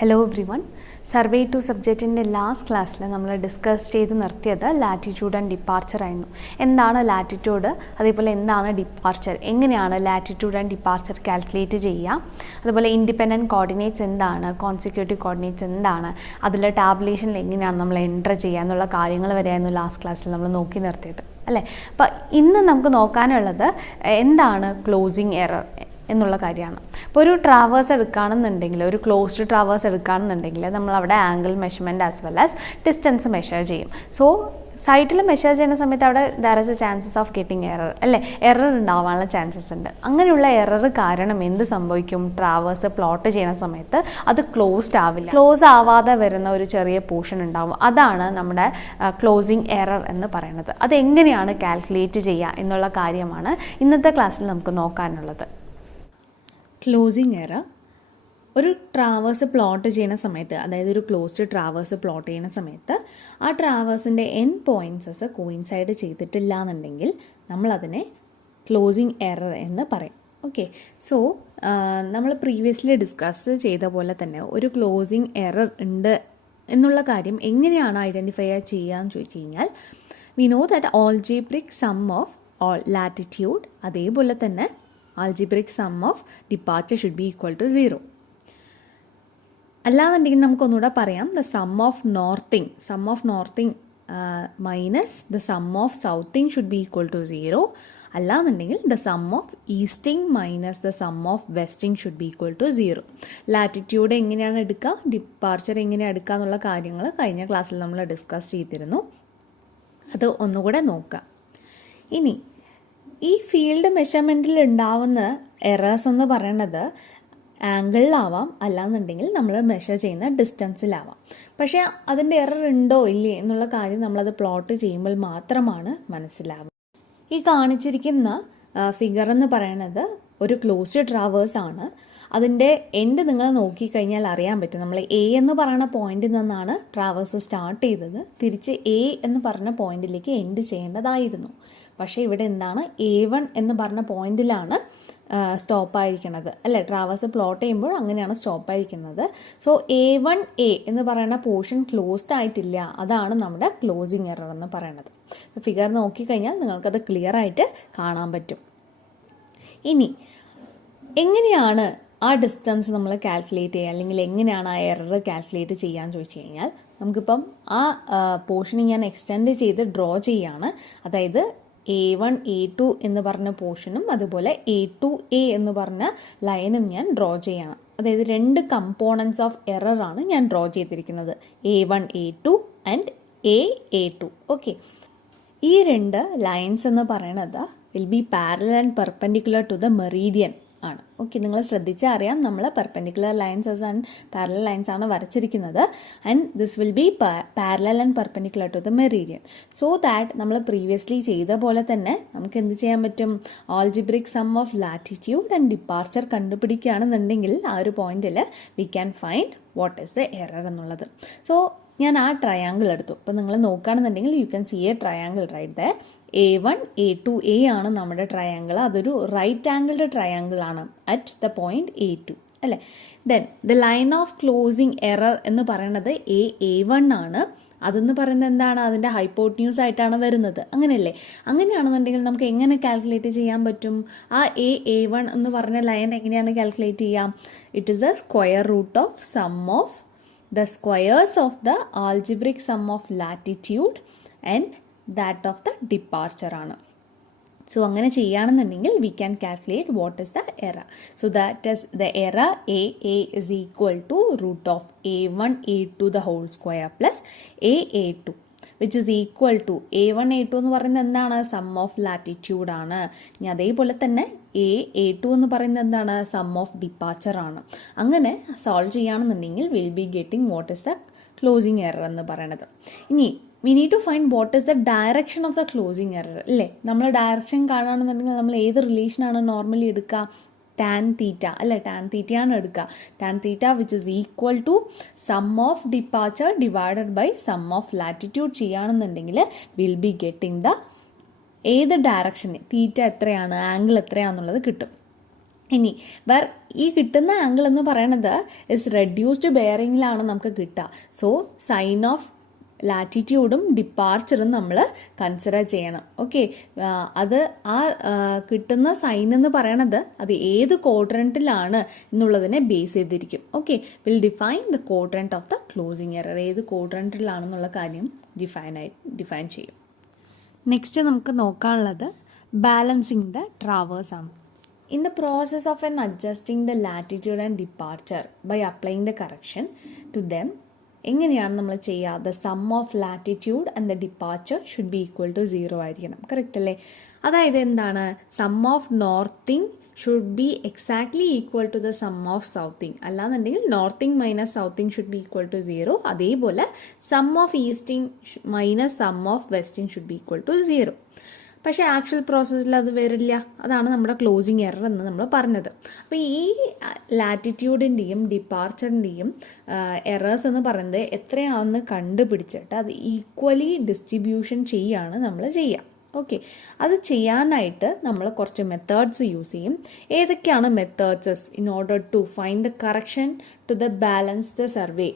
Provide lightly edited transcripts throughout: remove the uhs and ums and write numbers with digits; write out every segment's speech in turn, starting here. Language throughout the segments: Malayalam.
Hello everyone. Survey two സബ്ജക്റ്റിൻ്റെ ലാസ്റ്റ് ക്ലാസ്സിൽ നമ്മൾ ഡിസ്കസ് ചെയ്ത് നിർത്തിയത് ലാറ്റിറ്റ്യൂഡ് ആൻഡ് ഡിപ്പാർച്ചർ ആയിരുന്നു. എന്താണ് ലാറ്റിറ്റ്യൂഡ്, അതേപോലെ എന്താണ് ഡിപ്പാർച്ചർ, എങ്ങനെയാണ് ലാറ്റിറ്റ്യൂഡ് ആൻഡ് ഡിപ്പാർച്ചർ കാൽക്കുലേറ്റ് ചെയ്യുക, അതുപോലെ ഇൻഡിപെൻഡൻറ്റ് കോർഡിനേറ്റ്സ് എന്താണ്, കോൺസിക്യൂട്ടീവ് കോർഡിനേറ്റ്സ് എന്താണ്, അതിൽ ടാബുലേഷനിൽ എങ്ങനെയാണ് നമ്മൾ എൻ്റർ ചെയ്യുക എന്നുള്ള കാര്യങ്ങൾ വരെയായിരുന്നു ലാസ്റ്റ് ക്ലാസ്സിൽ നമ്മൾ നോക്കി നിർത്തിയത് അല്ലേ. അപ്പോൾ ഇന്ന് നമുക്ക് നോക്കാനുള്ളത് എന്താണ് ക്ലോസിങ് എറർ എന്നുള്ള കാര്യമാണ്. ഇപ്പോൾ ഒരു ട്രാവേഴ്സ് എടുക്കുകയാണെന്നുണ്ടെങ്കിൽ, ഒരു ക്ലോസ്ഡ് ട്രാവേഴ്സ് എടുക്കുകയാണെന്നുണ്ടെങ്കിൽ നമ്മളവിടെ angle measurement as well as distance measure ചെയ്യും. സോ സൈറ്റിൽ മെഷർ ചെയ്യുന്ന സമയത്ത് അവിടെ there is A chances of getting error അല്ലേ, എറർ ഉണ്ടാവാനുള്ള ചാൻസസ് ഉണ്ട്. അങ്ങനെയുള്ള എറർ കാരണം എന്ത് സംഭവിക്കും, ട്രാവേഴ്സ് പ്ലോട്ട് ചെയ്യുന്ന സമയത്ത് അത് ക്ലോസ്ഡ് ആവില്ല, ക്ലോസ് ആവാതെ വരുന്ന ഒരു ചെറിയ പോർഷൻ ഉണ്ടാവും. അതാണ് നമ്മുടെ ക്ലോസിങ് എറർ എന്ന് പറയുന്നത്. അതെങ്ങനെയാണ് കാൽക്കുലേറ്റ് ചെയ്യുക എന്നുള്ള കാര്യമാണ് ഇന്നത്തെ ക്ലാസ്സിൽ നമുക്ക് നോക്കാനുള്ളത്. ക്ലോസിങ് എറർ ഒരു ട്രാവേഴ്സ് പ്ലോട്ട് ചെയ്യുന്ന സമയത്ത്, അതായത് ഒരു ക്ലോസ്ഡ് ട്രാവേഴ്സ് പ്ലോട്ട് ചെയ്യുന്ന സമയത്ത് ആ ട്രാവേഴ്സിൻ്റെ എൻ പോയിൻറ്റ്സസ് കോയിൻസൈഡ് ചെയ്തിട്ടില്ല എന്നുണ്ടെങ്കിൽ നമ്മളതിനെ ക്ലോസിങ് എറർ എന്ന് പറയും. ഓക്കെ, സോ നമ്മൾ പ്രീവിയസ്ലി ഡിസ്കസ് ചെയ്ത പോലെ തന്നെ ഒരു ക്ലോസിങ് എറർ ഉണ്ട് എന്നുള്ള കാര്യം എങ്ങനെയാണ് ഐഡൻറ്റിഫൈ ചെയ്യാന്ന് ചോദിച്ചു കഴിഞ്ഞാൽ, we know that algebraic sum of latitude അതേപോലെ തന്നെ algebraic sum of departure should be equal to 0. അല്ലാന്നുണ്ടെങ്കിൽ നമുക്കൊന്നുകൂടെ പറയാം, the sum of northing minus the sum of southing should be equal to 0. അല്ലാന്നുണ്ടെങ്കിൽ the sum of easting minus the sum of westing should be equal to 0. Latitude എങ്ങനെയാണ് എടുക്കുക, ഡിപ്പാർച്ചർ എങ്ങനെയാണ് എടുക്കുക എന്നുള്ള കാര്യങ്ങൾ കഴിഞ്ഞ ക്ലാസ്സിൽ നമ്മൾ ഡിസ്കസ് ചെയ്തിരുന്നു. അത് ഒന്നുകൂടെ നോക്കാം. ഇനി ഈ ഫീൽഡ് മെഷർമെൻറ്റിൽ ഉണ്ടാവുന്ന എറേഴ്സ് എന്ന് പറയുന്നത് ആംഗിളിലാവാം, അല്ലാന്നുണ്ടെങ്കിൽ നമ്മൾ മെഷർ ചെയ്യുന്ന ഡിസ്റ്റൻസിലാവാം. പക്ഷേ അതിൻ്റെ എറർ ഉണ്ടോ ഇല്ലേ എന്നുള്ള കാര്യം നമ്മളത് പ്ലോട്ട് ചെയ്യുമ്പോൾ മാത്രമാണ് മനസ്സിലാവുക. ഈ കാണിച്ചിരിക്കുന്ന ഫിഗർ എന്ന് പറയുന്നത് ഒരു ക്ലോസ്ഡ് ട്രാവേഴ്സ് ആണ്. അതിൻ്റെ എൻഡ് നിങ്ങൾ നോക്കിക്കഴിഞ്ഞാൽ അറിയാൻ പറ്റും, നമ്മൾ എ എന്ന് പറയുന്ന പോയിന്റിൽ നിന്നാണ് ട്രാവേഴ്സ് സ്റ്റാർട്ട് ചെയ്തത്, തിരിച്ച് എ എന്ന് പറഞ്ഞ പോയിന്റിലേക്ക് എൻഡ് ചെയ്യേണ്ടതായിരുന്നു. പക്ഷേ ഇവിടെ എന്താണ്, A1 എന്ന് പറഞ്ഞ പോയിന്റിലാണ് സ്റ്റോപ്പായിരിക്കുന്നത് അല്ലേ. ട്രാവേഴ്സ് പ്ലോട്ട് ചെയ്യുമ്പോൾ അങ്ങനെയാണ് സ്റ്റോപ്പായിരിക്കുന്നത്. സോ A1A എന്ന് പറയുന്ന പോർഷൻ ക്ലോസ്ഡ് ആയിട്ടില്ല, അതാണ് നമ്മുടെ ക്ലോസിങ് എറർ എന്ന് പറയുന്നത്. ഫിഗർ നോക്കിക്കഴിഞ്ഞാൽ നിങ്ങൾക്കത് ക്ലിയർ ആയിട്ട് കാണാൻ പറ്റും. ഇനി എങ്ങനെയാണ് ആ ഡിസ്റ്റൻസ് നമ്മൾ കാൽക്കുലേറ്റ് ചെയ്യുക, അല്ലെങ്കിൽ എങ്ങനെയാണ് ആ എറർ കാൽക്കുലേറ്റ് ചെയ്യാന്ന് ചോദിച്ചു കഴിഞ്ഞാൽ, നമുക്കിപ്പം ആ പോർഷൻ ഞാൻ എക്സ്റ്റെൻഡ് ചെയ്ത് ഡ്രോ ചെയ്യാണ്. അതായത് A1 A2 എന്ന് പറഞ്ഞ പോർഷനും അതുപോലെ A2A എന്ന് പറഞ്ഞ ലൈനും ഞാൻ ഡ്രോ ചെയ്യണം. അതായത് രണ്ട് കമ്പോണൻസ് ഓഫ് എറർ ആണ് ഞാൻ ഡ്രോ ചെയ്തിരിക്കുന്നത്, A1 A2 and A2. Okay, ഈ രണ്ട് ലൈൻസ് എന്ന് പറയുന്നത് will be parallel and perpendicular to the meridian ആണ്. ഓക്കെ, നിങ്ങൾ ശ്രദ്ധിച്ചാൽ അറിയാം, നമ്മൾ perpendicular lines and parallel lines ആണ് വരച്ചിരിക്കുന്നത്. And this will be parallel and perpendicular to the meridian. So that നമ്മൾ പ്രീവിയസ്ലി ചെയ്ത പോലെ തന്നെ നമുക്ക് എന്ത് ചെയ്യാൻ പറ്റും, algebraic sum of latitude and departure കണ്ടുപിടിക്കുകയാണെന്നുണ്ടെങ്കിൽ ആ ഒരു പോയിന്റിൽ we can find what is the error എന്നുള്ളത്. സോ ഞാൻ ആ ട്രയാങ്കിൾ എടുത്തു. അപ്പോൾ നിങ്ങൾ നോക്കുകയാണെന്നുണ്ടെങ്കിൽ you can see a triangle right there. A1 A2A ആണ് നമ്മുടെ ട്രയാങ്കിൾ. അതൊരു റൈറ്റ് ആംഗിൾഡ് ട്രയാങ്കിൾ ആണ് അറ്റ് ദ പോയിന്റ് A2 അല്ലേ. Then the line of closing error എന്ന് പറയുന്നത് A1 ആണ്. അതെന്ന് പറയുന്നത് എന്താണ്, അതിൻ്റെ ഹൈപ്പോട്ന്യൂസ് ആയിട്ടാണ് വരുന്നത്, അങ്ങനെയല്ലേ. അങ്ങനെയാണെന്നുണ്ടെങ്കിൽ നമുക്ക് എങ്ങനെ കാൽക്കുലേറ്റ് ചെയ്യാൻ പറ്റും, ആ A1 എന്ന് പറഞ്ഞ ലൈൻ എങ്ങനെയാണ് കാൽക്കുലേറ്റ് ചെയ്യാം, it is a square root of sum of the squares of the algebraic sum of latitude and that of the departure ആണ്. സോ അങ്ങനെ ചെയ്യുകയാണെന്നുണ്ടെങ്കിൽ we can calculate what is the error. So that is the error A is equal to root of A1 A2 the whole square plus A2 which is equal to A1 A2 എന്ന് പറയുന്നത് എന്താണ്, സം ഓഫ് ലാറ്റിറ്റ്യൂഡ് ആണ്. ഇനി അതേപോലെ തന്നെ A2 എന്ന് പറയുന്നത് എന്താണ്, സം ഓഫ് ഡിപ്പാർച്ചർ ആണ്. അങ്ങനെ സോൾവ് ചെയ്യുകയാണെന്നുണ്ടെങ്കിൽ will be getting what is the closing error എന്ന് പറയുന്നത്. ഇനി we need to find what is the direction of the closing error അല്ലേ. നമ്മൾ ഡയറക്ഷൻ കാണുകയാണെന്നുണ്ടെങ്കിൽ നമ്മൾ ഏത് റിലേഷനാണ് നോർമലി എടുക്കുക, ടാൻ തീറ്റ അല്ലേ, ടാൻ തീറ്റയാണ് എടുക്കുക. Tan theta which is equal to sum of departure divided by sum of latitude ചെയ്യുകയാണെന്നുണ്ടെങ്കിൽ വിൽ ബി ഗെറ്റിംഗ് ദ ഏത് ഡയറക്ഷന് തീറ്റ എത്രയാണ്, ആംഗിൾ എത്രയാണെന്നുള്ളത് കിട്ടും. ഇനി ഈ കിട്ടുന്ന ആംഗിൾ എന്ന് പറയണത് ഇസ് റെഡ്യൂസ്ഡ് ബെയറിങ്ങിലാണ് നമുക്ക് കിട്ടുക. സോ സൈൻ ഓഫ് ലാറ്റിറ്റ്യൂഡും ഡിപ്പാർച്ചറും നമ്മൾ കൺസിഡർ ചെയ്യണം. ഓക്കെ, അത് കിട്ടുന്ന സൈൻ എന്ന് പറയണത് അത് ഏത് ക്വാഡ്രൻറ്റിലാണ് എന്നുള്ളതിനെ ബേസ് ചെയ്തിരിക്കും. Okay, will define the quadrant of the closing error, ഏത് ക്വാഡ്രൻറ്റിലാണെന്നുള്ള കാര്യം ഡിഫൈൻ ചെയ്യും. നെക്സ്റ്റ് നമുക്ക് നോക്കാനുള്ളത് ബാലൻസിങ് ദ ട്രാവേഴ്സ് ആണ്. In the process of adjusting the latitude and departure by applying the correction to them, എങ്ങനെയാണ് നമ്മൾ ചെയ്യുക? The sum of latitude and the departure should be equal to 0 ആയിരിക്കണം. കറക്റ്റ് അല്ലേ? അതായത് എന്താണ്? Sum of northing should be exactly equal to the sum of southing. അല്ലാന്നുണ്ടെങ്കിൽ northing minus southing should be equal to 0. അതേപോലെ sum of easting minus sum of westing should be equal to 0. പക്ഷേ ആക്ച്വൽ പ്രോസസ്സിൽ അത് വരില്ല. അതാണ് നമ്മുടെ ക്ലോസിങ് എറർ എന്ന് നമ്മൾ പറഞ്ഞത്. അപ്പോൾ ഈ ലാറ്റിറ്റ്യൂഡിൻ്റെയും ഡിപ്പാർച്ചറിൻ്റെയും എറേഴ്സ് എന്ന് പറയുന്നത് എത്രയാണെന്ന് കണ്ടുപിടിച്ചിട്ട് അത് ഈക്വലി ഡിസ്ട്രിബ്യൂഷൻ ചെയ്യുകയാണ് നമ്മൾ ചെയ്യുക. ഓക്കെ, അത് ചെയ്യാനായിട്ട് നമ്മൾ കുറച്ച് മെത്തേഡ്സ് യൂസ് ചെയ്യും. ഏതൊക്കെയാണ് methods? In order to find the correction to the balance the survey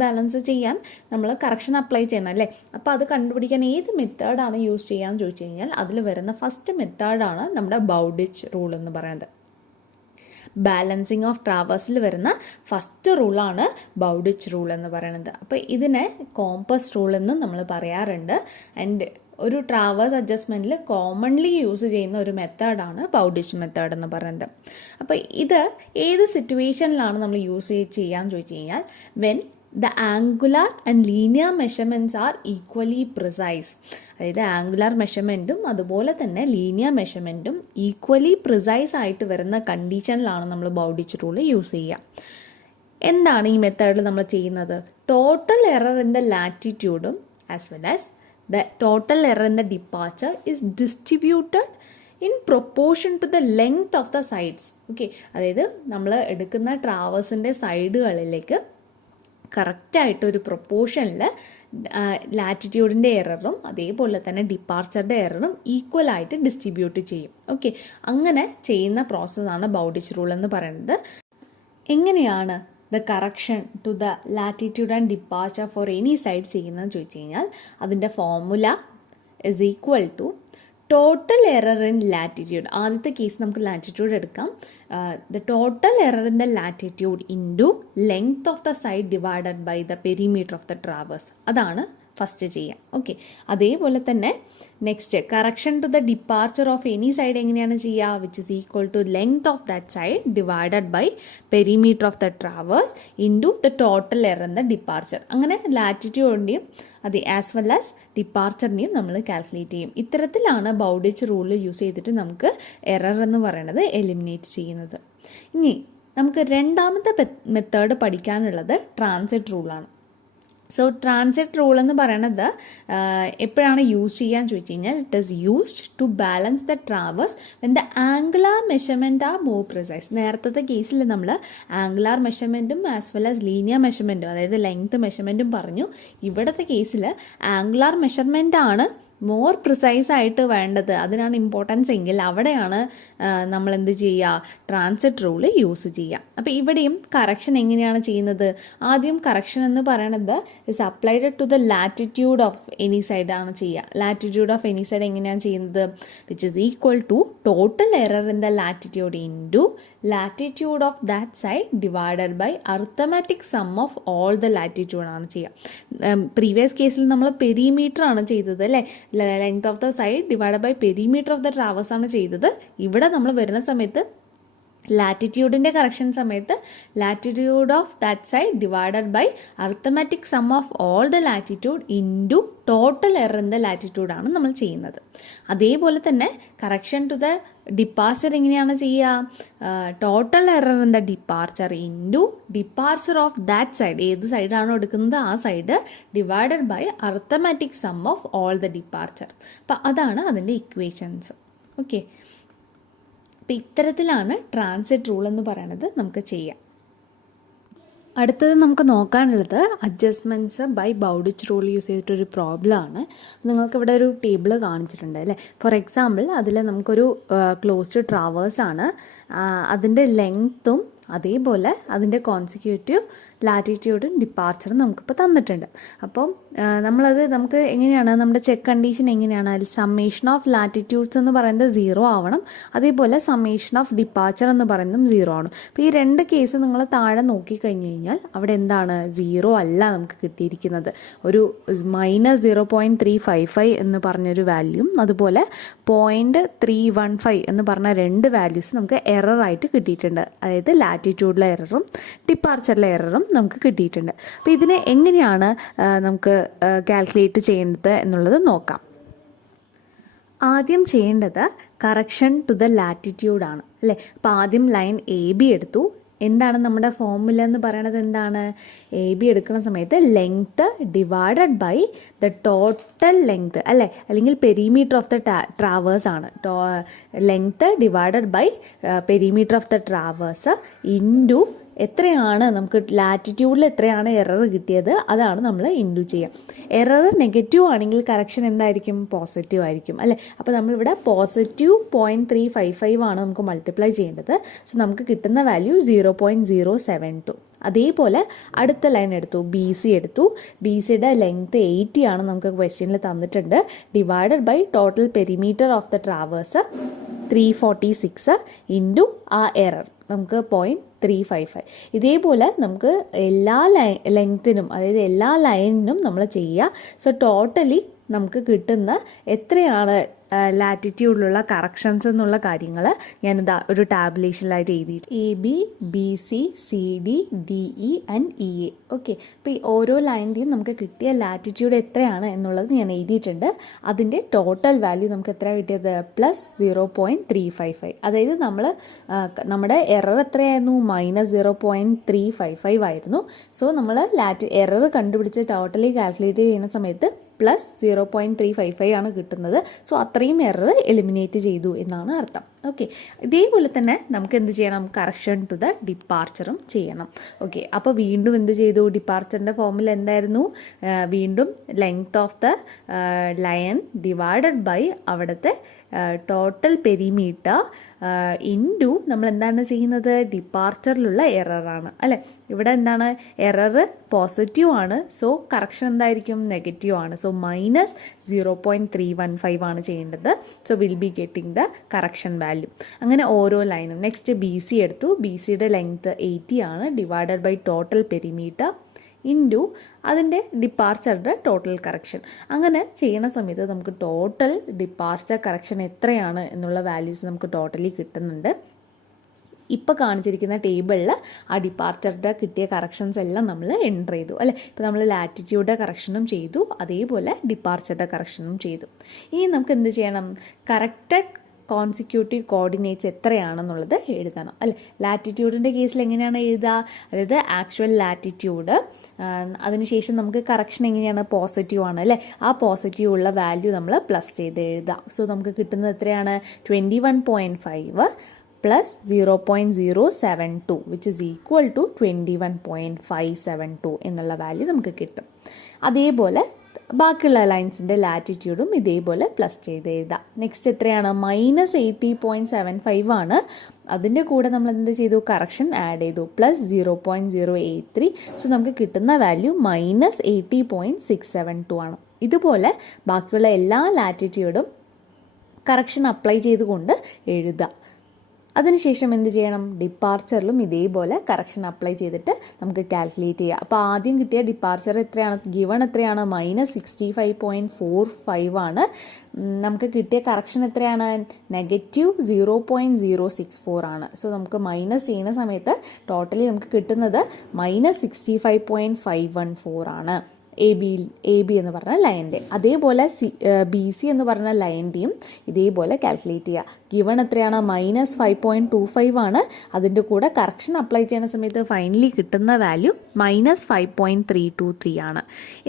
balance ചെയ്യാൻ നമ്മൾ കറക്ഷൻ അപ്ലൈ ചെയ്യണം അല്ലേ? അപ്പോൾ അത് കണ്ടുപിടിക്കാൻ ഏത് മെത്തേഡാണ് യൂസ് ചെയ്യാന്ന് ചോദിച്ചു കഴിഞ്ഞാൽ അതിൽ വരുന്ന ഫസ്റ്റ് മെത്തേഡാണ് നമ്മുടെ ബൗഡിച്ച് റൂൾ എന്ന് പറയുന്നത്. ബാലൻസിങ് ഓഫ് ട്രാവേഴ്സിൽ വരുന്ന ഫസ്റ്റ് റൂളാണ് ബൗഡിച്ച് റൂൾ എന്ന് പറയുന്നത്. അപ്പോൾ ഇതിനെ കോമ്പസ് റൂൾ എന്ന് നമ്മൾ പറയാറുണ്ട്. ആൻഡ് ഒരു ട്രാവേഴ്സ് അഡ്ജസ്റ്റ്മെൻറ്റിൽ കോമൺലി യൂസ് ചെയ്യുന്ന ഒരു മെത്തേഡാണ് ബൗഡിച്ച് മെത്തേഡ് എന്ന് പറയുന്നത്. അപ്പോൾ ഇത് ഏത് സിറ്റുവേഷനിലാണ് നമ്മൾ യൂസ് ചെയ്യാന്ന് ചോദിച്ചു കഴിഞ്ഞാൽ when the angular and linear measurements are equally precise. അതായത് ആംഗുലാർ മെഷർമെൻറ്റും അതുപോലെ തന്നെ ലീനിയർ മെഷർമെൻറ്റും ഈക്വലി പ്രിസൈസ് ആയിട്ട് വരുന്ന കണ്ടീഷനിലാണ് നമ്മൾ ബൗഡിച്ച് റൂൾ യൂസ് ചെയ്യുക. എന്താണ് ഈ മെത്തേഡിൽ നമ്മൾ ചെയ്യുന്നത്? ടോട്ടൽ എറർ ഇൻ ദ ലാറ്റിറ്റ്യൂഡും as well as the total error in the departure is distributed in proportion to the length of the sides. Okay, അതായത് നമ്മൾ എടുക്കുന്ന ട്രാവേഴ്സിൻ്റെ സൈഡുകളിലേക്ക് കറക്റ്റായിട്ട് ഒരു പ്രൊപ്പോർഷനിൽ ലാറ്റിറ്റ്യൂഡിൻ്റെ എററും അതേപോലെ തന്നെ ഡിപ്പാർച്ചറിൻ്റെ എററും ഈക്വലായിട്ട് ഡിസ്ട്രിബ്യൂട്ട് ചെയ്യും. ഓക്കെ, അങ്ങനെ ചെയ്യുന്ന പ്രോസസ്സാണ് ബൗഡിച്ച് റൂൾ എന്ന് പറയുന്നത്. എങ്ങനെയാണ് the correction to the latitude and departure for any side ചെയ്യുന്നതെന്ന് ചോദിച്ചു കഴിഞ്ഞാൽ അതിൻ്റെ formula is equal to total error in latitude. ആദ്യത്തെ കേസ് നമുക്ക് ലാറ്റിറ്റ്യൂഡ് എടുക്കാം. The total error in the latitude into length of the side divided by the perimeter of the traverse. അതാണ് ഫസ്റ്റ് ചെയ്യാം. ഓക്കെ, അതേപോലെ തന്നെ next correction to the departure of any side എങ്ങനെയാണ് ചെയ്യുക? Which is equal to length of that side divided by perimeter of the traverse into the total error in the departure. അങ്ങനെ ലാറ്റിറ്റ്യൂഡിൻ്റെയും ആസ് വെൽ ആസ് ഡിപ്പാർച്ചറിനെയും നമ്മൾ കാൽക്കുലേറ്റ് ചെയ്യും. ഇത്തരത്തിലാണ് ബൗഡിച്ച് റൂൾ യൂസ് ചെയ്തിട്ട് നമുക്ക് എറർ എന്ന് പറയുന്നത് എലിമിനേറ്റ് ചെയ്യുന്നത്. ഇനി നമുക്ക് രണ്ടാമത്തെ മെത്തേഡ് പഠിക്കാനുള്ളത് ട്രാൻസിറ്റ് റൂളാണ്. സോ ട്രാൻസിറ്റ് റൂൾ എന്ന് പറയണത് എപ്പോഴാണ് യൂസ് ചെയ്യാൻ ചോദിച്ചു കഴിഞ്ഞാൽ it is used to balance the traverse when the angular measurement are more precise. നേരത്തെ കേസിൽ നമ്മൾ ആംഗുലാർ മെഷർമെൻറ്റും ആസ് വെൽ ആസ് ലീനിയർ മെഷർമെൻറ്റും അതായത് ലെങ്ത് മെഷർമെൻറ്റും പറഞ്ഞു. ഇവിടുത്തെ കേസിൽ ആംഗുലാർ മെഷർമെൻ്റ് ആണ് മോർ പ്രിസൈസ് ആയിട്ട് വേണ്ടത്, അതിനാണ് ഇമ്പോർട്ടൻസ് എങ്കിൽ അവിടെയാണ് നമ്മൾ എന്ത് ചെയ്യുക? ട്രാൻസിറ്റ് റൂൾ യൂസ് ചെയ്യുക. അപ്പോൾ ഇവിടെയും കറക്ഷൻ എങ്ങനെയാണ് ചെയ്യുന്നത്? ആദ്യം കറക്ഷൻ എന്ന് പറയണത് is applied to the latitude of any side ആണ് ചെയ്യുക. ലാറ്റിറ്റ്യൂഡ് ഓഫ് എനി സൈഡ് എങ്ങനെയാണ് ചെയ്യുന്നത്? Which is equal to total error in the latitude into latitude of that side divided by arithmetic sum of all the latitude ആണ് ചെയ്യുക. പ്രീവിയസ് കേസിൽ നമ്മൾ പെരിമീറ്റർ ആണ് ചെയ്തത് അല്ലേ? Length of the side divide by perimeter of the traverse ആണ് ചെയ്തത്. ഇവിടെ നമ്മൾ വരുന്ന സമയത്ത് ലാറ്റിറ്റ്യൂഡിൻ്റെ കറക്ഷൻ സമയത്ത് latitude of that side divided by arithmetic sum of all the latitude into total error in the ലാറ്റിറ്റ്യൂഡാണ് നമ്മൾ ചെയ്യുന്നത്. അതേപോലെ തന്നെ കറക്ഷൻ ടു ദ ഡിപ്പാർച്ചർ എങ്ങനെയാണ് ചെയ്യുക? Total error in the departure into departure of that side, ഏത് സൈഡാണോ എടുക്കുന്നത് ആ side divided by arithmetic sum of all the departure. അപ്പം അതാണ് അതിൻ്റെ ഇക്വേഷൻസ്. ഓക്കെ, അപ്പം ഇത്തരത്തിലാണ് ട്രാൻസിറ്റ് റൂൾ എന്ന് പറയുന്നത് നമുക്ക് ചെയ്യാം. അടുത്തത് നമുക്ക് നോക്കാനുള്ളത് adjustments by Bowditch rule use ചെയ്തിട്ടൊരു പ്രോബ്ലം ആണ്. നിങ്ങൾക്കിവിടെ ഒരു ടേബിൾ കാണിച്ചിട്ടുണ്ട് അല്ലേ. ഫോർ എക്സാമ്പിൾ അതിൽ നമുക്കൊരു ക്ലോസ്ഡ് ട്രാവേഴ്സ് ആണ്, അതിൻ്റെ ലെങ്ത്തും അതേപോലെ അതിൻ്റെ കോൺസിക്യൂട്ടീവ് ലാറ്റിറ്റ്യൂഡും ഡിപ്പാർച്ചറും നമുക്കിപ്പോൾ തന്നിട്ടുണ്ട്. അപ്പം നമുക്ക് എങ്ങനെയാണ് നമ്മുടെ ചെക്ക് കണ്ടീഷൻ എങ്ങനെയാണ്, അതിൽ സമ്മേഷൻ ഓഫ് ലാറ്റിറ്റ്യൂഡ്സ് എന്ന് പറയുന്നത് 0 ആവണം, അതേപോലെ സമ്മേഷൻ ഓഫ് ഡിപ്പാർച്ചർ എന്ന് പറയുന്നതും 0 ആണ്. അപ്പോൾ ഈ രണ്ട് കേസ് നിങ്ങൾ താഴെ നോക്കിക്കഴിഞ്ഞ് കഴിഞ്ഞാൽ അവിടെ എന്താണ് 0 അല്ല നമുക്ക് കിട്ടിയിരിക്കുന്നത്. ഒരു -0.355 എന്ന് പറഞ്ഞൊരു വാല്യൂം അതുപോലെ 0.315 എന്ന് പറഞ്ഞ രണ്ട് വാല്യൂസ് നമുക്ക് എററായിട്ട് കിട്ടിയിട്ടുണ്ട്. അതായത് ലാറ്റിറ്റ്യൂഡിലെ എററും ഡിപ്പാർച്ചറിലെ എററും നമുക്ക് കിട്ടിയിട്ടുണ്ട്. അപ്പോൾ ഇതിനെ എങ്ങനെയാണ് നമുക്ക് കാൽക്കുലേറ്റ് ചെയ്യേണ്ടത് എന്നുള്ളത് നോക്കാം. ആദ്യം ചെയ്യേണ്ടത് കറക്ഷൻ ടു ദ ലാറ്റിറ്റ്യൂഡാണ് അല്ലേ. അപ്പോൾ ആദ്യം ലൈൻ AB എടുത്തു. എന്താണ് നമ്മുടെ ഫോർമുല എന്ന് പറയുന്നത്, എന്താണ് AB എടുക്കുന്ന സമയത്ത് length divided by the total length അല്ലേ, അല്ലെങ്കിൽ പെരിമീറ്റർ ഓഫ് ദ ട്രാവേഴ്സ് ആണ്. Length divided by perimeter of the traverse into എത്രയാണ് നമുക്ക് ലാറ്റിറ്റ്യൂഡിൽ എത്രയാണ് എറർ കിട്ടിയത് അതാണ് നമ്മൾ ഇൻറ്റു ചെയ്യുക. എറർ നെഗറ്റീവ് ആണെങ്കിൽ കറക്ഷൻ എന്തായിരിക്കും, പോസിറ്റീവ് ആയിരിക്കും അല്ലേ. അപ്പോൾ നമ്മളിവിടെ +0.355 ആണ് നമുക്ക് മൾട്ടിപ്ലൈ ചെയ്യേണ്ടത്. സോ നമുക്ക് കിട്ടുന്ന വാല്യൂ 0.072. അതേപോലെ അടുത്ത ലൈൻ എടുത്തു, BC എടുത്തു. BCയുടെ ലെങ്ത്ത് 80 ആണ് നമുക്ക് ക്വസ്റ്റ്യനിൽ തന്നിട്ടുണ്ട്. Divided by total perimeter of the traverse 346 into ആ എറർ നമുക്ക് 0.355. ഇതേപോലെ നമുക്ക് എല്ലാ ലെങ്ത്തിനും അതായത് എല്ലാ ലൈനിനും നമ്മൾ ചെയ്യുക. സോ ടോട്ടലി നമുക്ക് കിട്ടുന്ന എത്രയാണ് ലാറ്റിറ്റ്യൂഡിലുള്ള കറക്ഷൻസ് എന്നുള്ള കാര്യങ്ങൾ ഞാനിതാ ഒരു ടാബുലേഷനിലായിട്ട് എഴുതിയിട്ട് AB BC CD DE and EA. Okay, അപ്പോൾ ഈ ഓരോ ലൈനിൻ്റെയും നമുക്ക് കിട്ടിയ ലാറ്റിറ്റ്യൂഡ് എത്രയാണ് എന്നുള്ളത് ഞാൻ എഴുതിയിട്ടുണ്ട്. അതിൻ്റെ ടോട്ടൽ വാല്യൂ നമുക്ക് എത്ര കിട്ടിയത് +0.355. അതായത് നമ്മുടെ എറർ എത്രയായിരുന്നു, -0.355 ആയിരുന്നു. സോ നമ്മൾ എറർ കണ്ടുപിടിച്ച് ടോട്ടലി കാൽക്കുലേറ്റ് ചെയ്യുന്ന സമയത്ത് +0.355 ആണ് കിട്ടുന്നത്. സോ അത്രയും എറർ എലിമിനേറ്റ് ചെയ്തു എന്നാണ് അർത്ഥം. ഓക്കെ, ഇതേപോലെ തന്നെ നമുക്ക് എന്ത് ചെയ്യണം, കറക്ഷൻ ടു ദ ഡിപ്പാർച്ചറും ചെയ്യണം. ഓക്കെ, അപ്പോൾ വീണ്ടും എന്ത് ചെയ്തു, ഡിപ്പാർച്ചറിൻ്റെ ഫോമിൽ എന്തായിരുന്നു, വീണ്ടും length of the line divided by അവിടുത്തെ ടോട്ടൽ പെരിമീറ്റർ ഇൻറ്റു നമ്മൾ എന്താണ് ചെയ്യുന്നത്, ഡിപ്പാർച്ചറിലുള്ള എററാണ് അല്ലേ. ഇവിടെ എന്താണ്, എറർ പോസിറ്റീവ് ആണ്, സോ കറക്ഷൻ എന്തായിരിക്കും, നെഗറ്റീവ് ആണ്. സോ -0.315 ആണ് ചെയ്യേണ്ടത്. So will be getting the correction value. അങ്ങനെ ഓരോ ലൈനും. നെക്സ്റ്റ് BC എടുത്തു. BCയുടെ ലെങ്ത്ത് 80 ആണ്, divided by total perimeter into അതിൻ്റെ ഡിപ്പാർച്ചറുടെ ടോട്ടൽ കറക്ഷൻ. അങ്ങനെ ചെയ്യുന്ന സമയത്ത് നമുക്ക് ടോട്ടൽ ഡിപ്പാർച്ചർ കറക്ഷൻ എത്രയാണ് എന്നുള്ള വാല്യൂസ് നമുക്ക് ടോട്ടലി കിട്ടുന്നുണ്ട്. ഇപ്പോൾ കാണിച്ചിരിക്കുന്ന ടേബിളിൽ ആ ഡിപ്പാർച്ചറുടെ കിട്ടിയ കറക്ഷൻസ് എല്ലാം നമ്മൾ എൻ്റർ ചെയ്തു അല്ലേ. ഇപ്പോൾ നമ്മൾ ലാറ്റിറ്റ്യൂഡിൻ്റെ കറക്ഷനും ചെയ്തു, അതേപോലെ ഡിപ്പാർച്ചറുടെ കറക്ഷനും ചെയ്തു. ഇനി നമുക്ക് എന്ത് ചെയ്യണം, കറക്റ്റഡ് കോൺസിക്യൂട്ടീവ് കോർഡിനേറ്റ്സ് എത്രയാണെന്നുള്ളത് എഴുതണം അല്ലേ. ലാറ്റിറ്റ്യൂഡിൻ്റെ കേസിൽ എങ്ങനെയാണ് എഴുതുക, അതായത് ആക്ച്വൽ ലാറ്റിറ്റ്യൂഡ്, അതിനുശേഷം നമുക്ക് കറക്ഷൻ എങ്ങനെയാണ്, പോസിറ്റീവ് ആണ് അല്ലേ. ആ പോസിറ്റീവ് ഉള്ള വാല്യൂ നമ്മൾ പ്ലസ് ചെയ്ത് എഴുതാം. സോ നമുക്ക് കിട്ടുന്നത് എത്രയാണ്, 21.5 + 0.072 വിച്ച് ഇസ് ഈക്വൽ ടു 21.572 എന്നുള്ള വാല്യൂ നമുക്ക് കിട്ടും. അതേപോലെ ബാക്കിയുള്ള ലൈൻസിൻ്റെ ലാറ്റിറ്റ്യൂഡും ഇതേപോലെ പ്ലസ് ചെയ്ത് എഴുതാം. നെക്സ്റ്റ് എത്രയാണ്, -80.75 ആണ്. അതിൻ്റെ കൂടെ നമ്മൾ എന്ത് ചെയ്തു, കറക്ഷൻ ആഡ് ചെയ്തു, +0.083. സോ നമുക്ക് കിട്ടുന്ന വാല്യൂ -80.672 ആണ്. ഇതുപോലെ ബാക്കിയുള്ള എല്ലാ ലാറ്റിറ്റ്യൂഡും കറക്ഷൻ അപ്ലൈ ചെയ്തുകൊണ്ട് എഴുതാം. അതിനുശേഷം എന്ത് ചെയ്യണം, ഡിപ്പാർച്ചറിലും ഇതേപോലെ കറക്ഷൻ അപ്ലൈ ചെയ്തിട്ട് നമുക്ക് കാൽക്കുലേറ്റ് ചെയ്യാം. അപ്പോൾ ആദ്യം കിട്ടിയ ഡിപ്പാർച്ചർ എത്രയാണ്, ഗിവൺ എത്രയാണ്, -65.45 ആണ്. നമുക്ക് കിട്ടിയ കറക്ഷൻ എത്രയാണ്, -0.064 ആണ്. സോ നമുക്ക് മൈനസ് ചെയ്യുന്ന സമയത്ത് ടോട്ടലി നമുക്ക് കിട്ടുന്നത് -65.514 ആണ്. എ ബി എന്ന് പറഞ്ഞ ലൈൻ്റെ. അതേപോലെ BC എന്ന് പറഞ്ഞ ലൈൻ്റെയും ഇതേപോലെ കാൽക്കുലേറ്റ് ചെയ്യുക. ഗിവൺ എത്രയാണ്, -5.25 ആണ്. അതിൻ്റെ കൂടെ കറക്ഷൻ അപ്ലൈ ചെയ്യുന്ന സമയത്ത് ഫൈനലി കിട്ടുന്ന വാല്യൂ -5.323 ആണ്.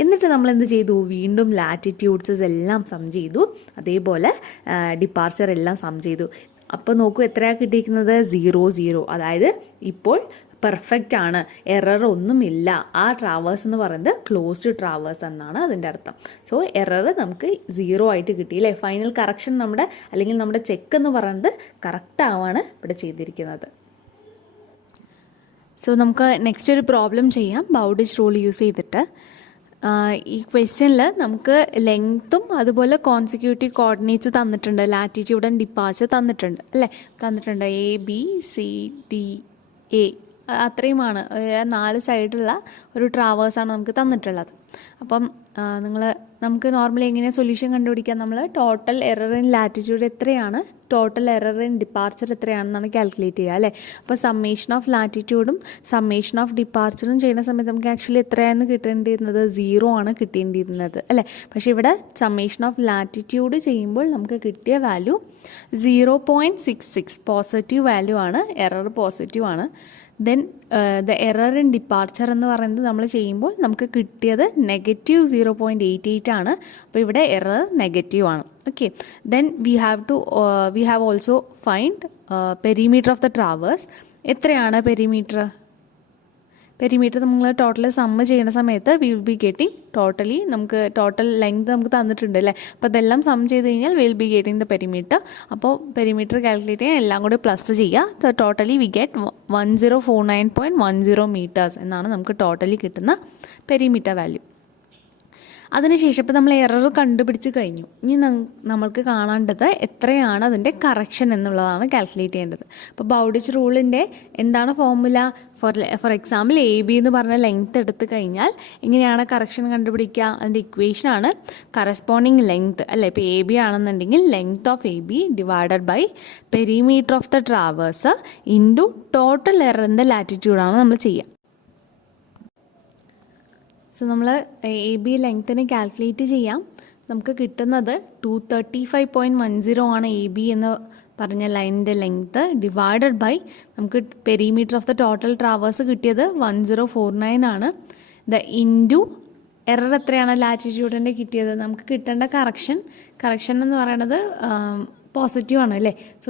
എന്നിട്ട് നമ്മൾ എന്ത് ചെയ്തു, വീണ്ടും ലാറ്റിറ്റ്യൂഡ്സ് എല്ലാം സം ചെയ്തു, അതേപോലെ ഡിപ്പാർച്ചർ എല്ലാം സം ചെയ്തു. അപ്പോൾ നോക്കൂ എത്രയാണ് കിട്ടിയിരിക്കുന്നത്, 0 0. അതായത് ഇപ്പോൾ പെർഫെക്റ്റ് ആണ്, എറർ ഒന്നുമില്ല, ആ ട്രാവേഴ്സ് എന്ന് പറയുന്നത് ക്ലോസ്ഡ് ട്രാവേഴ്സ് എന്നാണ് അതിൻ്റെ അർത്ഥം. സോ എറർ നമുക്ക് 0 ആയിട്ട് കിട്ടി അല്ലേ. ഫൈനൽ കറക്ഷൻ നമ്മുടെ അല്ലെങ്കിൽ നമ്മുടെ ചെക്ക് എന്ന് പറയുന്നത് കറക്റ്റ് ആവാണ് ഇവിടെ ചെയ്തിരിക്കുന്നത്. സോ നമുക്ക് നെക്സ്റ്റ് ഒരു പ്രോബ്ലം ചെയ്യാം ബൗഡിച്ച് റൂൾ യൂസ് ചെയ്തിട്ട്. ഈ ക്വസ്റ്റ്യനിൽ നമുക്ക് ലെങ്ത്തും അതുപോലെ കോൺസിക്യൂട്ടീവ് കോർഡിനേറ്റ്സ് തന്നിട്ടുണ്ട്, ലാറ്റിറ്റ്യൂഡ് ആൻഡ് ഡിപ്പാർച്ചർ തന്നിട്ടുണ്ട് അല്ലേ, തന്നിട്ടുണ്ട് ABCDA അത്രയുമാണ്, 4 സൈഡുള്ള ഒരു ട്രാവേഴ്സാണ് നമുക്ക് തന്നിട്ടുള്ളത്. അപ്പം നമുക്ക് നോർമലി എങ്ങനെയാണ് സൊല്യൂഷൻ കണ്ടുപിടിക്കാം, നമ്മൾ ടോട്ടൽ എറർ ഇൻ ലാറ്റിറ്റ്യൂഡ് എത്രയാണ്, ടോട്ടൽ എറർ ഇൻ ഡിപ്പാർച്ചർ എത്രയാണെന്നാണ് കാൽക്കുലേറ്റ് ചെയ്യുക അല്ലേ. അപ്പോൾ സമ്മേഷൻ ഓഫ് ലാറ്റിറ്റ്യൂഡും സമ്മേഷൻ ഓഫ് ഡിപ്പാർച്ചറും ചെയ്യുന്ന സമയത്ത് നമുക്ക് ആക്ച്വലി എത്രയാണ് കിട്ടേണ്ടിയിരുന്നത്, 0 ആണ് കിട്ടേണ്ടിയിരുന്നത് അല്ലേ. പക്ഷേ ഇവിടെ സമ്മേഷൻ ഓഫ് ലാറ്റിറ്റ്യൂഡ് ചെയ്യുമ്പോൾ നമുക്ക് കിട്ടിയ വാല്യൂ 0.66 പോസിറ്റീവ് വാല്യൂ ആണ്, എറർ പോസിറ്റീവ് ആണ്. Then the error in departure എന്ന് പറയുന്നത് നമ്മൾ ചെയ്യുമ്പോൾ നമുക്ക് കിട്ടിയത് -0.88 ആണ്. അപ്പോൾ ഇവിടെ എറർ നെഗറ്റീവ് ആണ്. Okay, then we have also find perimeter of the traverse. എത്രയാണ് പെരിമീറ്റർ നമ്മൾ ടോട്ടൽ സമ്മ് ചെയ്യുന്ന സമയത്ത് we will be getting totally നമുക്ക് ടോട്ടൽ ലെങ്ത് നമുക്ക് തന്നിട്ടുണ്ട് അല്ലേ. അപ്പോൾ അതെല്ലാം സം ചെയ്ത് കഴിഞ്ഞാൽ will be getting the perimeter. അപ്പോൾ പെരിമീറ്റർ കാൽക്കുലേറ്റ് ചെയ്യാൻ എല്ലാം കൂടി പ്ലസ് ചെയ്യുക. ടോട്ടലി വി ഗെറ്റ് 1049.10 മീറ്റേഴ്സ് എന്നാണ് നമുക്ക് ടോട്ടലി കിട്ടുന്ന പെരിമീറ്റർ വാല്യൂ. അതിനുശേഷം ഇപ്പോൾ നമ്മൾ എറർ കണ്ടുപിടിച്ച് കഴിഞ്ഞു. ഇനി നമ്മൾക്ക് കാണേണ്ടത് എത്രയാണ് അതിൻ്റെ കറക്ഷൻ എന്നുള്ളതാണ് കാൽക്കുലേറ്റ് ചെയ്യേണ്ടത്. അപ്പോൾ ബൗഡിച്ച് റൂളിൻ്റെ എന്താണ് ഫോർമുല? ഫോർ എക്സാമ്പിൾ AB എന്ന് പറഞ്ഞ ലെങ്ത് എടുത്തു കഴിഞ്ഞാൽ എങ്ങനെയാണ് കറക്ഷൻ കണ്ടുപിടിക്കുക? അതിൻ്റെ ഇക്വേഷനാണ് കറസ്പോണ്ടിങ് ലെങ്ത് അല്ലേ. ഇപ്പോൾ AB ആണെന്നുണ്ടെങ്കിൽ length of AB divided by perimeter of the traverse into total എററിൻ്റെ ലാറ്റിറ്റ്യൂഡാണ് നമ്മൾ ചെയ്യുക. സോ നമ്മൾ AB ലെങ്ത്തിന് കാൽക്കുലേറ്റ് ചെയ്യാം. നമുക്ക് കിട്ടുന്നത് 235.10 ആണ് AB എന്ന് പറഞ്ഞ ലൈനിൻ്റെ ലെങ്ത്ത് ഡിവൈഡഡ് ബൈ നമുക്ക് perimeter of the total traverse കിട്ടിയത് 1049 ആണ്. ദ ഇൻറ്റു എറർ എത്രയാണ് ലാറ്റിറ്റ്യൂഡിൻ്റെ കിട്ടിയത്, നമുക്ക് കിട്ടേണ്ട കറക്ഷൻ എന്ന് പറയുന്നത് പോസിറ്റീവ് ആണ് അല്ലേ. സോ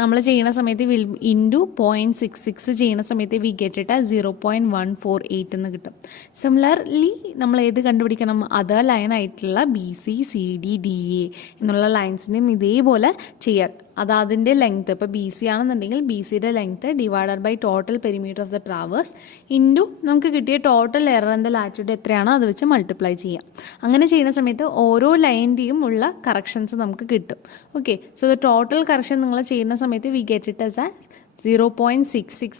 നമ്മൾ ചെയ്യുന്ന സമയത്ത് ഇൻറ്റു 0.66 ചെയ്യുന്ന സമയത്ത് വി ഗെറ്റ് 0.148 എന്ന് കിട്ടും. സിമിലർലി നമ്മൾ ഏത് കണ്ടുപിടിക്കണം, അതർ ലൈൻ ആയിട്ടുള്ള BC CD DA എന്നുള്ള ലൈൻസിൻ്റെയും ഇതേപോലെ ചെയ്യാം. അതിൻ്റെ ലെങ്ത്ത് ഇപ്പോൾ BC ആണെന്നുണ്ടെങ്കിൽ BCയുടെ length divided by total perimeter of the traverse into നമുക്ക് കിട്ടിയ ടോട്ടൽ എററിൻ്റെ ലാറ്റിറ്റ്യൂഡ് എത്രയാണോ അത് വെച്ച് മൾട്ടിപ്ലൈ ചെയ്യാം. അങ്ങനെ ചെയ്യുന്ന സമയത്ത് ഓരോ ലൈനിൻ്റെയും ഉള്ള കറക്ഷൻസ് നമുക്ക് കിട്ടും. Okay, so the total correction നിങ്ങൾ ചെയ്യുന്ന സമയത്ത് വി ഗെറ്റ് ഇറ്റ് ആസ് 0.66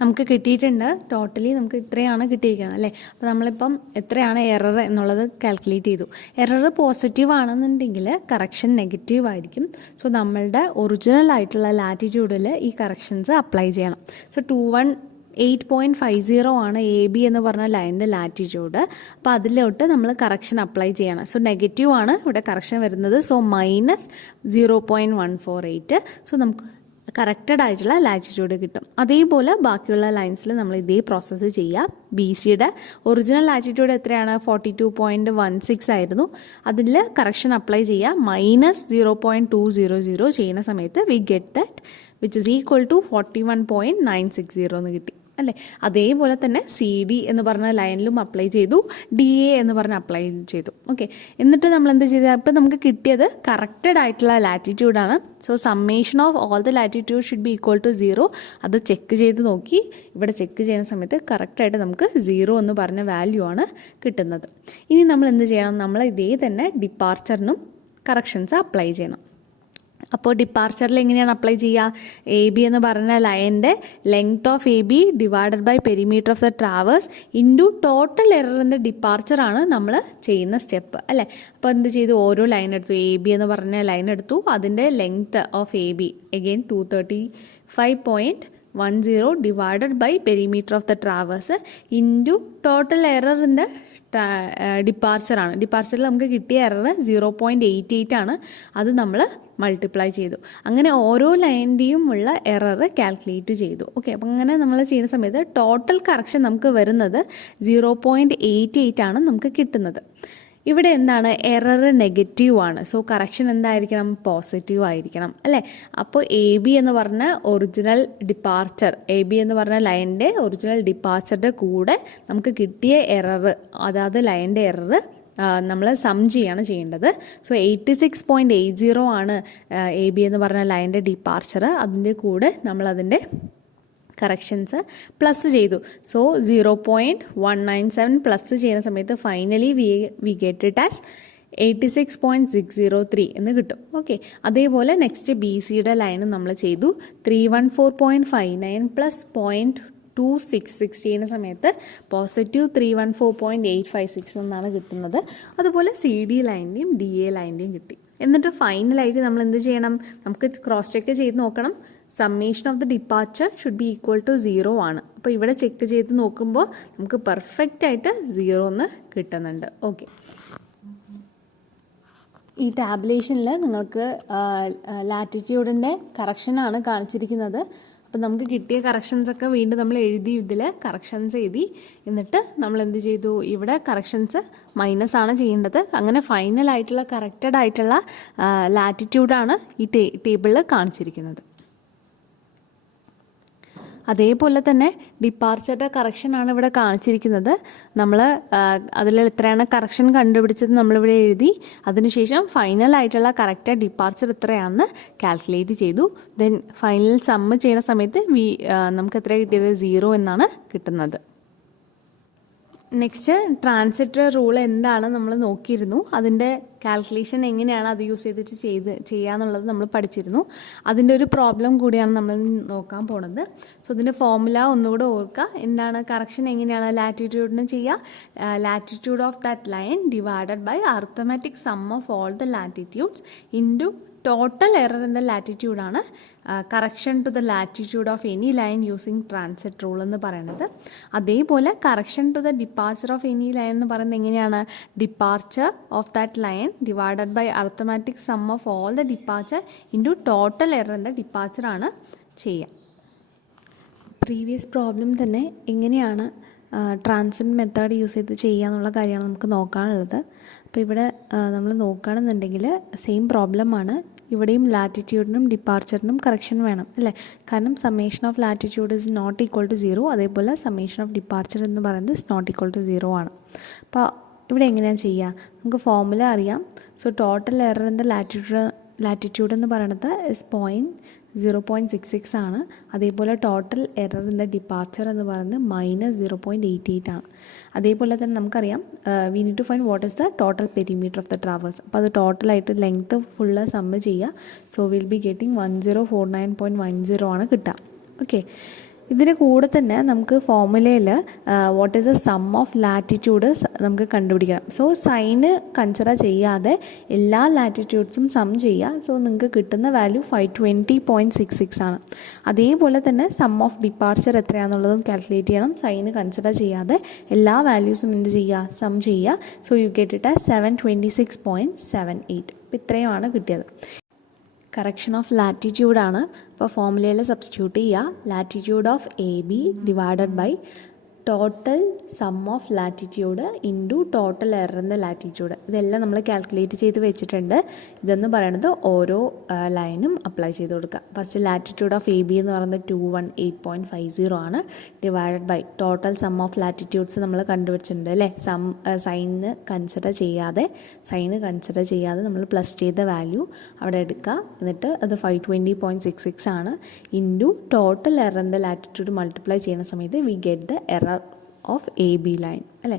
നമുക്ക് കിട്ടിയിട്ടുണ്ട്. ടോട്ടലി നമുക്ക് ഇത്രയാണ് കിട്ടിയിരിക്കുന്നത് അല്ലേ. അപ്പോൾ നമ്മളിപ്പം എത്രയാണ് എറർ എന്നുള്ളത് കാൽക്കുലേറ്റ് ചെയ്തു. എറർ പോസിറ്റീവ് ആണെന്നുണ്ടെങ്കിൽ കറക്ഷൻ നെഗറ്റീവ് ആയിരിക്കും. സോ നമ്മളുടെ ഒറിജിനൽ ആയിട്ടുള്ള ലാറ്റിറ്റ്യൂഡിൽ ഈ കറക്ഷൻസ് അപ്ലൈ ചെയ്യണം. സോ 218.50 ആണ് AB എന്ന് പറഞ്ഞ ലൈനിൻ്റെ ലാറ്റിറ്റ്യൂഡ്. അപ്പോൾ അതിലോട്ട് നമ്മൾ കറക്ഷൻ അപ്ലൈ ചെയ്യണം. സോ നെഗറ്റീവ് ആണ് ഇവിടെ കറക്ഷൻ വരുന്നത്. സോ -0.148. സോ നമുക്ക് കറക്റ്റഡ് ആയിട്ടുള്ള ലാറ്റിറ്റ്യൂഡ് കിട്ടും. അതേപോലെ ബാക്കിയുള്ള ലൈൻസിൽ നമ്മൾ ഇതേ പ്രോസസ്സ് ചെയ്യുക. BCയുടെ ഒറിജിനൽ ലാറ്റിറ്റ്യൂഡ് എത്രയാണ്, 42.16 ആയിരുന്നു. അതിൽ കറക്ഷൻ അപ്ലൈ ചെയ്യുക. -0.200 ചെയ്യുന്ന സമയത്ത് we get that which is equal to 41.960 എന്ന് കിട്ടി അല്ലേ. അതേപോലെ തന്നെ CD എന്ന് പറഞ്ഞ ലൈനിലും അപ്ലൈ ചെയ്തു, DA എന്ന് പറഞ്ഞ് അപ്ലൈ ചെയ്തു. ഓക്കെ, എന്നിട്ട് നമ്മൾ എന്ത് ചെയ്തത്, ഇപ്പം നമുക്ക് കിട്ടിയത് കറക്റ്റഡ് ആയിട്ടുള്ള ലാറ്റിറ്റ്യൂഡാണ്. So summation of all the latitude should be equal to 0. അത് ചെക്ക് ചെയ്ത് നോക്കി. ഇവിടെ ചെക്ക് ചെയ്യുന്ന സമയത്ത് കറക്റ്റായിട്ട് നമുക്ക് 0 എന്ന് പറഞ്ഞ വാല്യൂ ആണ് കിട്ടുന്നത്. ഇനി നമ്മൾ എന്ത് ചെയ്യണം, നമ്മൾ ഇതേ തന്നെ ഡിപ്പാർച്ചറിനും കറക്ഷൻസ് അപ്ലൈ ചെയ്യണം. അപ്പോൾ ഡിപ്പാർച്ചറിൽ എങ്ങനെയാണ് അപ്ലൈ ചെയ്യുക? AB എന്ന് പറഞ്ഞ ലൈനിൻ്റെ length of AB divided by perimeter of the traverse into total എററിൻ്റെ ഡിപ്പാർച്ചറാണ് നമ്മൾ ചെയ്യുന്ന സ്റ്റെപ്പ് അല്ലേ. അപ്പോൾ എന്ത് ചെയ്തു, ഓരോ ലൈൻ എടുത്തു. AB എന്ന് പറഞ്ഞ ലൈൻ എടുത്തു, അതിൻ്റെ length of AB again 235.10 divided by perimeter of the traverse into total എററിൻ്റെ ഡിപ്പാർച്ചറാണ്. ഡിപ്പാർച്ചറിൽ നമുക്ക് കിട്ടിയ എറർ 0.88 ആണ്. അത് നമ്മൾ മൾട്ടിപ്ലൈ ചെയ്തു. അങ്ങനെ ഓരോ ലൈനിൻ്റെയും ഉള്ള എറർ കാൽക്കുലേറ്റ് ചെയ്തു. ഓക്കെ, അപ്പം അങ്ങനെ നമ്മൾ ചെയ്യുന്ന സമയത്ത് ടോട്ടൽ കറക്ഷൻ നമുക്ക് വരുന്നത് 0.88 ആണ് നമുക്ക് കിട്ടുന്നത്. ഇവിടെ എന്താണ്, എറർ നെഗറ്റീവ് ആണ്. സോ കറക്ഷൻ എന്തായിരിക്കണം, പോസിറ്റീവ് ആയിരിക്കണം അല്ലേ. അപ്പോൾ എ ബി എന്ന് പറഞ്ഞ ഒറിജിനൽ ഡിപ്പാർച്ചർ, എ ബി എന്ന് പറഞ്ഞ ലൈനിൻ്റെ ഒറിജിനൽ ഡിപ്പാർച്ചറിൻ്റെ കൂടെ നമുക്ക് കിട്ടിയ എറർ, അതായത് ലൈനിൻ്റെ എറർ നമ്മൾ സം ചെയ്യാണ് ചെയ്യേണ്ടത്. സോ 86.80 ആണ് എ ബി എന്ന് പറഞ്ഞ ലൈനിൻ്റെ ഡിപ്പാർച്ചർ. അതിൻ്റെ കൂടെ നമ്മളതിൻ്റെ കറക്ഷൻസ് പ്ലസ് ചെയ്തു. സോ 0.197 പ്ലസ് ചെയ്യുന്ന സമയത്ത് finally we get it as 86.603 എന്ന് കിട്ടും. ഓക്കെ, അതേപോലെ നെക്സ്റ്റ് ബി സിയുടെ ലൈനും നമ്മൾ ചെയ്തു. 314.59 പ്ലസ് 0.26 ചെയ്യുന്ന സമയത്ത് പോസിറ്റീവ് 314.856 എന്നാണ് കിട്ടുന്നത്. അതുപോലെ സി ഡി ലൈനിൻ്റെയും ഡി എ ലൈനിൻ്റെയും കിട്ടി. എന്നിട്ട് ഫൈനലായിട്ട് നമ്മൾ എന്ത് ചെയ്യണം, നമുക്ക് ക്രോസ് ചെക്ക് ചെയ്ത് നോക്കണം. Summation of the departure should be equal to 0 ആണ്. അപ്പോൾ ഇവിടെ ചെക്ക് ചെയ്ത് നോക്കുമ്പോൾ നമുക്ക് പെർഫെക്റ്റ് ആയിട്ട് 0 എന്ന് കിട്ടുന്നുണ്ട്. ഓക്കെ, ഈ ടാബുലേഷനിൽ നിങ്ങൾക്ക് ലാറ്റിറ്റ്യൂഡിൻ്റെ കറക്ഷനാണ് കാണിച്ചിരിക്കുന്നത്. അപ്പോൾ നമുക്ക് കിട്ടിയ കറക്ഷൻസൊക്കെ വീണ്ടും നമ്മൾ എഴുതി, ഇതിൽ കറക്ഷൻസ് എഴുതി. എന്നിട്ട് നമ്മൾ എന്ത് ചെയ്തു, ഇവിടെ കറക്ഷൻസ് മൈനസ് ആണ് ചെയ്യേണ്ടത്. അങ്ങനെ ഫൈനലായിട്ടുള്ള കറക്റ്റഡ് ആയിട്ടുള്ള ലാറ്റിറ്റ്യൂഡാണ് ഈ ടേബിളിൽ കാണിച്ചിരിക്കുന്നത്. അതേപോലെ തന്നെ ഡിപ്പാർച്ചറുടെ കറക്ഷനാണ് ഇവിടെ കാണിച്ചിരിക്കുന്നത്. നമ്മൾ അതിൽ എത്രയാണ് കറക്ഷൻ കണ്ടുപിടിച്ചത് നമ്മളിവിടെ എഴുതി. അതിനുശേഷം ഫൈനലായിട്ടുള്ള കറക്റ്റ് ഡിപ്പാർച്ചർ എത്രയാണെന്ന് കാൽക്കുലേറ്റ് ചെയ്തു. ദെൻ ഫൈനൽ സമ്മ് ചെയ്യുന്ന സമയത്ത് നമുക്ക് എത്ര കിട്ടിയത്, 0 എന്നാണ് കിട്ടുന്നത്. നെക്സ്റ്റ് ട്രാൻസിറ്റർ റൂൾ എന്താണ് നമ്മൾ നോക്കിയിരുന്നു. അതിൻ്റെ കാൽക്കുലേഷൻ എങ്ങനെയാണ് അത് യൂസ് ചെയ്തിട്ട് ചെയ്യാന്നുള്ളത് നമ്മൾ പഠിച്ചിരുന്നു. അതിൻ്റെ ഒരു പ്രോബ്ലം കൂടിയാണ് നമ്മൾ നോക്കാൻ പോണത്. സോ ഇതിൻ്റെ ഫോർമുല ഒന്നുകൂടെ ഓർക്കുക. എന്താണ്, കറക്ഷൻ എങ്ങനെയാണ് ലാറ്റിറ്റ്യൂഡിന് ചെയ്യുക, latitude of that line divided by arithmetic sum of all the latitudes into total error in the ലാറ്റിറ്റ്യൂഡാണ് correction to the latitude of any line using transit rule എന്ന് പറയുന്നത്. അതേപോലെ correction to the departure of any line എന്ന് പറയുന്നത് എങ്ങനെയാണ്, departure of that line divided by arithmetic sum of all the departure into total error in the departure ആണ് ചെയ്യുക. പ്രീവിയസ് പ്രോബ്ലം തന്നെ എങ്ങനെയാണ് ട്രാൻസിറ്റ് മെത്തേഡ് യൂസ് ചെയ്ത് ചെയ്യുക എന്നുള്ള കാര്യമാണ് നമുക്ക് നോക്കാനുള്ളത്. അപ്പോൾ ഇവിടെ നമ്മൾ നോക്കുകയാണെന്നുണ്ടെങ്കിൽ സെയിം പ്രോബ്ലമാണ്. ഇവിടെയും ലാറ്റിറ്റ്യൂഡിനും ഡിപ്പാർച്ചറിനും കറക്ഷൻ വേണം അല്ലേ. കാരണം summation of latitude is not equal to 0, അതേപോലെ സമ്മേഷൻ ഓഫ് ഡിപ്പാർച്ചർ എന്ന് പറയുന്നത് ഇസ് നോട്ട് ഈക്വൽ ടു 0 ആണ്. അപ്പോൾ ഇവിടെ എങ്ങനെയാണ് ചെയ്യുക, നമുക്ക് ഫോർമുല അറിയാം. So total error in the latitude എന്ന് പറയുന്നത് ഇസ് 0.66 ആണ്. അതേപോലെ total error in the departure എന്ന് പറയുന്നത് -0.88 ആണ്. അതേപോലെ തന്നെ നമുക്കറിയാം we need to find what is the total perimeter of the traverse. അപ്പോൾ അത് ടോട്ടലായിട്ട് ലെങ്ത്ത് ഫുള്ള് സമ്മ് ചെയ്യുക. സോ വിൽ ബി ഗെറ്റിംഗ് 1049.10 ആണ് കിട്ടുക. ഓക്കെ, ഇതിന് കൂടെ തന്നെ നമുക്ക് ഫോർമുലയിൽ what is the sum of latitude നമുക്ക് കണ്ടുപിടിക്കണം. സോ സൈന് കൺസിഡർ ചെയ്യാതെ എല്ലാ ലാറ്റിറ്റ്യൂഡ്സും സം ചെയ്യുക. സോ നിങ്ങൾക്ക് കിട്ടുന്ന വാല്യൂ 520.66 ആണ്. അതേപോലെ തന്നെ സം ഓഫ് ഡിപ്പാർച്ചർ എത്രയാണെന്നുള്ളതും കാൽക്കുലേറ്റ് ചെയ്യണം. സൈന് കൺസിഡർ ചെയ്യാതെ എല്ലാ വാല്യൂസും എന്ത് ചെയ്യുക, സം ചെയ്യുക. So you get it as 726.78. അപ്പോൾ ഇത്രയുമാണ് കിട്ടിയത്. കറക്ഷൻ ഓഫ് ലാറ്റിറ്റ്യൂഡാണ്. അപ്പോൾ ഫോർമുലയിൽ സബ്സ്റ്റിറ്റ്യൂട്ട് ചെയ്യുക. Latitude of A B divided by total sum of latitude into total error in the latitude. ഇതെല്ലാം നമ്മൾ കാൽക്കുലേറ്റ് ചെയ്ത് വെച്ചിട്ടുണ്ട്. ഇതെന്ന് പറയുന്നത് ഓരോ ലൈനും അപ്ലൈ ചെയ്ത് കൊടുക്കുക. First latitude of A B എന്ന് പറയുന്നത് 218.50 ആണ്. Divided by total sum of latitudes നമ്മൾ കണ്ടുപിടിച്ചിട്ടുണ്ട് അല്ലേ. സൈന് കൺസിഡർ ചെയ്യാതെ നമ്മൾ പ്ലസ് ചെയ്ത വാല്യൂ അവിടെ എടുക്കുക. എന്നിട്ട് അത് 520.66 ആണ്. Into total error in the latitude multiply ചെയ്യുന്ന സമയത്ത് we get the error of A B line അല്ലേ.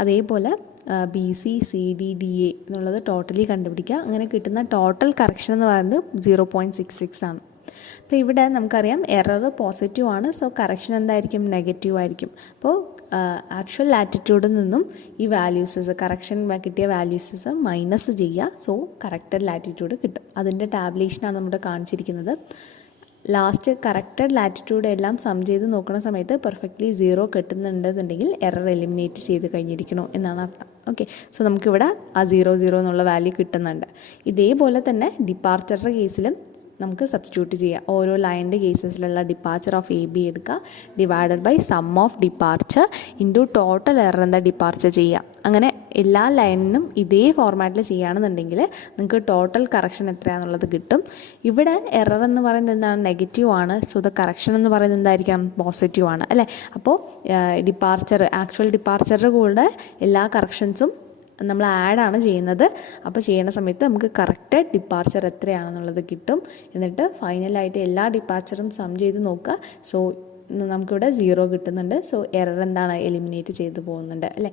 അതേപോലെ B C C D D A എന്നുള്ളത് ടോട്ടലി കണ്ടുപിടിക്കുക. അങ്ങനെ കിട്ടുന്ന ടോട്ടൽ കറക്ഷൻ എന്ന് പറയുന്നത് 0.66 ആണ്. അപ്പോൾ ഇവിടെ നമുക്കറിയാം എറർ പോസിറ്റീവ് ആണ്. സോ കറക്ഷൻ എന്തായിരിക്കും, നെഗറ്റീവ് ആയിരിക്കും. അപ്പോൾ ആക്ച്വൽ ലാറ്റിറ്റ്യൂഡിൽ നിന്നും ഈ വാല്യൂസസ് കറക്ഷൻ കിട്ടിയ വാല്യൂസസ് മൈനസ് ചെയ്യുക. സോ കറക്റ്റഡ് ലാറ്റിറ്റ്യൂഡ് കിട്ടും. അതിൻ്റെ ടാബുലേഷനാണ് നമ്മുടെ കാണിച്ചിരിക്കുന്നത്. ലാസ്റ്റ് കറക്റ്റഡ് ലാറ്റിറ്റ്യൂഡ് എല്ലാം സം ചെയ്ത് നോക്കുന്ന സമയത്ത് പെർഫെക്റ്റ്ലി 0 കിട്ടുന്നുണ്ടെന്നുണ്ടെങ്കിൽ എറർ എലിമിനേറ്റ് ചെയ്ത് കഴിഞ്ഞിരിക്കണോ എന്നാണ് അർത്ഥം. ഓക്കെ, സോ നമുക്കിവിടെ ആ 0 എന്നുള്ള വാല്യൂ കിട്ടുന്നുണ്ട്. ഇതേപോലെ തന്നെ ഡിപ്പാർച്ചറുടെ കേസിലും നമുക്ക് സബ്സ്റ്റിറ്റ്യൂട്ട് ചെയ്യാം. ഓരോ ലൈനിൻ്റെ കേസസിലുള്ള ഡിപ്പാർച്ചർ ഓഫ് എ ബി എടുക്കുക. Divided by sum of departure into total error എന്താ ഡിപ്പാർച്ചർ ചെയ്യുക. അങ്ങനെ എല്ലാ ലൈനിനും ഇതേ ഫോർമാറ്റിൽ ചെയ്യുകയാണെന്നുണ്ടെങ്കിൽ നിങ്ങൾക്ക് ടോട്ടൽ കറക്ഷൻ എത്രയാണെന്നുള്ളത് കിട്ടും. ഇവിടെ എറർ എന്ന് പറയുന്നത് എന്താണ്? നെഗറ്റീവ് ആണ്. സോ ദ കറക്ഷൻ എന്ന് പറയുന്നത് എന്തായിരിക്കാം? പോസിറ്റീവ് ആണ് അല്ലേ? അപ്പോൾ ആക്ച്വൽ ഡിപ്പാർച്ചറുടെ കൂടെ എല്ലാ കറക്ഷൻസും നമ്മൾ ആഡാണ് ചെയ്യുന്നത്. അപ്പോൾ ചെയ്യുന്ന സമയത്ത് നമുക്ക് കറക്റ്റ് ഡിപ്പാർച്ചർ എത്രയാണെന്നുള്ളത് കിട്ടും. എന്നിട്ട് ഫൈനലായിട്ട് എല്ലാ ഡിപ്പാർച്ചറും സം ചെയ്ത് നോക്കുക. സോ നമുക്കിവിടെ 0 കിട്ടുന്നുണ്ട്. സോ എറർ എന്താണ്? എലിമിനേറ്റ് ചെയ്ത് പോകുന്നുണ്ട് അല്ലേ?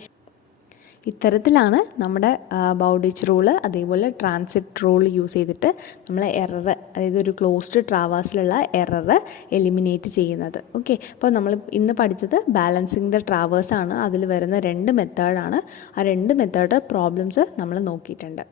ഇത്തരത്തിലാണ് നമ്മുടെ ബൗഡിച്ച് റൂള് അതേപോലെ ട്രാൻസിറ്റ് റൂൾ യൂസ് ചെയ്തിട്ട് നമ്മൾ എറർ, അതായത് ഒരു ക്ലോസ്ഡ് ട്രാവേഴ്സിലുള്ള എറർ എലിമിനേറ്റ് ചെയ്യുന്നത്. ഓക്കെ, അപ്പോൾ നമ്മൾ ഇന്ന് പഠിച്ചത് ബാലൻസിങ് ദ ട്രാവേഴ്സ് ആണ്. അതിൽ വരുന്ന 2 മെത്തേഡാണ്. ആ 2 മെത്തേഡ് പ്രോബ്ലംസ് നമ്മൾ നോക്കിയിട്ടുണ്ട്.